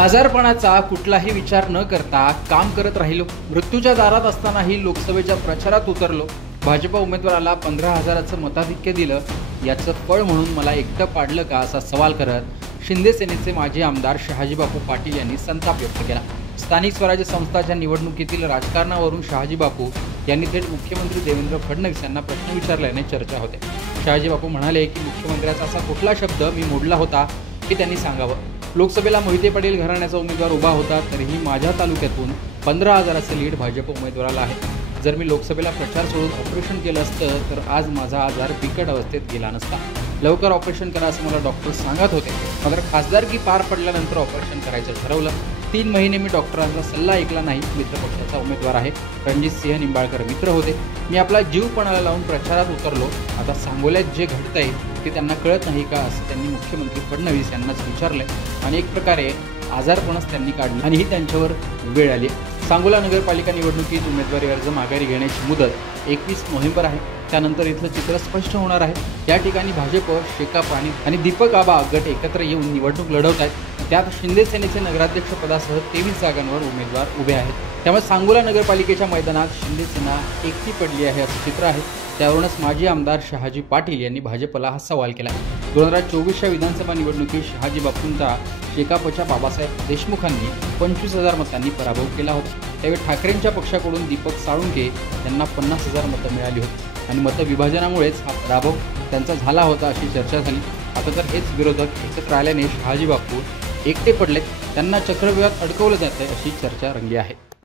आजारपणाचा कुठलाही विचार न करता काम करत राहिलो। मृत्यूच्या दारात असतानाही लोकसभेच्या प्रचारात उतरलो। भाजप उमेदवाराला 15,000चं मताधिक्य दिलं, याचं फळ म्हणून मला एकटं पाडलं का असा सवाल करत शिंदे सेनेचे माजी आमदार शहाजीबापू पाटील यांनी संताप व्यक्त केला। स्थानिक स्वराज्य संस्थांच्या निवडणुकीतील राजकारणावरून शहाजीबापू यांनी थेट मुख्यमंत्री देवेंद्र फडणवीस यांना प्रश्न विचारल्याने चर्चा होते। शहाजीबापू म्हणाले की मुख्यमंत्र्याचा असा कुठला शब्द मी मोडला होता की त्यांनी सांगावं। लोकसभेला मोहिते पाटील घराण्याचा उमेदवार उभा होता, तरीही माझ्या तालुक्यातून 15,000चे लीड भाजप उमेदवाराला आहे। जर मी लोकसभेला प्रचार सोडून ऑपरेशन केलं असतं तर आज माझा आजार बिकट अवस्थेत गेला नसता। लवकर ऑपरेशन करा असं मला डॉक्टर सांगत होते, मात्र खासदारकी पार पडल्यानंतर ऑपरेशन करायचं ठरवलं। 3 महिने मी डॉक्टरांचा सल्ला ऐकला नाही। मित्रपक्षाचा उमेदवार आहे, रणजित सिंह निंबाळकर मित्र होते। मी आपला जीव पणाला लावून प्रचारात उतरलो। आता सांगोल्यात जे घडतंय ते त्यांना कळत नाही का असं त्यांनी मुख्यमंत्री फडणवीस यांनाच विचारलंय आणि एक प्रकारे आजारपणच त्यांनी काढलं आणि ही त्यांच्यावर वेळ आली। सांगोला नगरपालिका निवडणुकीत उमेदवारी अर्ज माघारी घेण्याची मुदत 21 नोव्हेंबर आहे। त्यानंतर इथलं चित्र स्पष्ट होणार आहे। या ठिकाणी भाजप, शेका पाणी आणि दीपक आबा गट एकत्र येऊन निवडणूक लढवत आहेत। त्यात शिंदे सेनेचे नगराध्यक्ष पदासह 23 जागांवर उमेदवार उभे आहेत। त्यामुळे सांगोला नगरपालिकेच्या मैदानात शिंदे सेना एकटी पडली आहे असं चित्र आहे। त्यावरूनच माजी आमदार शहाजी पाटील यांनी भाजपला हा सवाल केला। 2024च्या विधानसभा निवडणुकीत शहाजीबापूंचा शेकापच्या बाबासाहेब देशमुखांनी 25,000 मतांनी पराभव केला होता। त्यावेळी ठाकरेंच्या पक्षाकडून दीपक साळुंके यांना 50,000 मतं मिळाली होती आणि मतविभाजनामुळेच हा पराभव त्यांचा झाला होता अशी चर्चा झाली। आता तर हेच विरोधक एकत्र आल्याने शहाजीबापू एकटे पडलेत, त्यांना चक्रव्यूहात अडकवलं जातंय अशी चर्चा रंगली आहे।